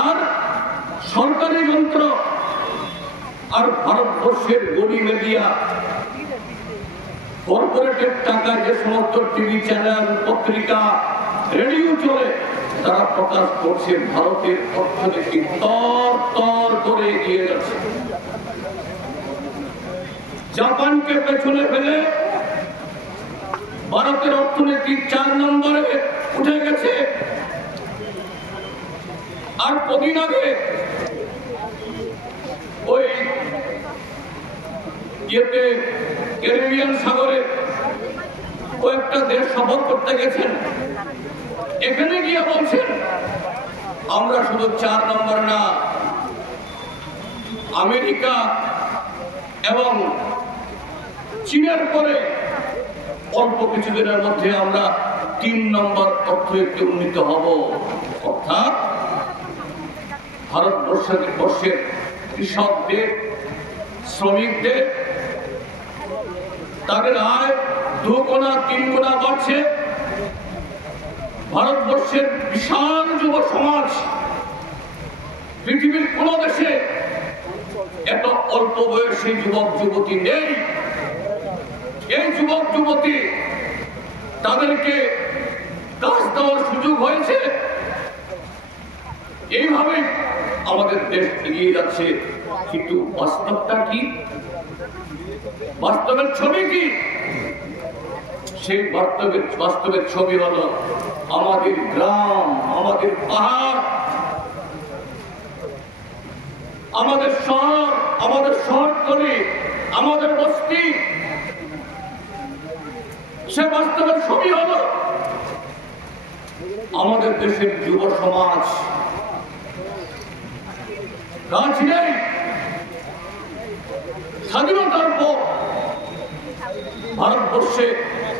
আর সরকারি যন্ত্র আর ভারতবর্ষের গড়ি মিডিয়া কর্পোরেটের টাকায় যে সমস্ত টিভি চ্যানেল পত্রিকা রেডিও চলে তারা প্রকাশ করছে ভারতের অর্থনীতি তর তর করে এগিয়ে যাচ্ছে। জাপানকে পেছনে ফেলে ভারতের অর্থনীতি 4 নম্বরে উঠে গেছে। আর কদিন আগে ওই ক্যারিবিয়ান সাগরে কয়েকটা দেশ সফর করতে গেছেন, এখানে গিয়ে বলছেন আমরা শুধু 4 নম্বর না, আমেরিকা এবং চীনের পরে অল্প কিছুদিনের মধ্যে আমরা 3 নম্বর অর্থনীতি উন্নীত হব। অর্থাৎ ভারতবর্ষের কৃষকদের, শ্রমিকদের তাদের আয় 2 গুণা 3 গুণা বাড়ছে। ভারতবর্ষের বিশাল যুব সমাজ, পৃথিবীর কোন দেশে এত অল্প বয়সী যুবক যুবতী নেই। এই যুবক যুবতী তাদেরকে কাজ দেওয়ার সুযোগ হয়েছে। এইভাবে আমাদের দেশ এগিয়ে যাচ্ছে। কিন্তু বাস্তবটা কি? বাস্তবের ছবি কি? সেই বাস্তবের ছবি হলো আমাদের গ্রাম, আমাদের পাহাড়, আমাদের শহর, আমাদের শহরতলি, আমাদের বস্তি। সে বাস্তবের ছবি হলো আমাদের দেশের যুব সমাজ। কাজ নেই। স্বাধীনতার পর ভারতবর্ষে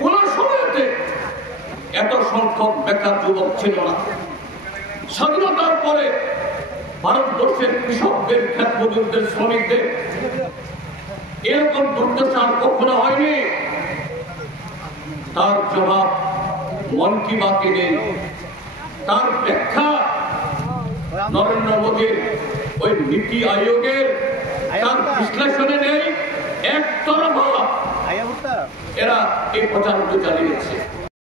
কোন সময়তে এত সংখ্যক বেকার যুবক ছিল না। স্বাধীনতার পরে ভারতবর্ষের কৃষকদের, ক্ষেত মজুরদের, শ্রমিকদের এরকম দুর্দশা কখনো হয়নি। তার জবাব মন কি বাতে নেই, তার ব্যাখ্যা নরেন্দ্র মোদীর ওই নীতি আয়োগের তার বিশ্লেষণে নেই। একতরফা এরা এই প্রচারণা চালিয়েছে।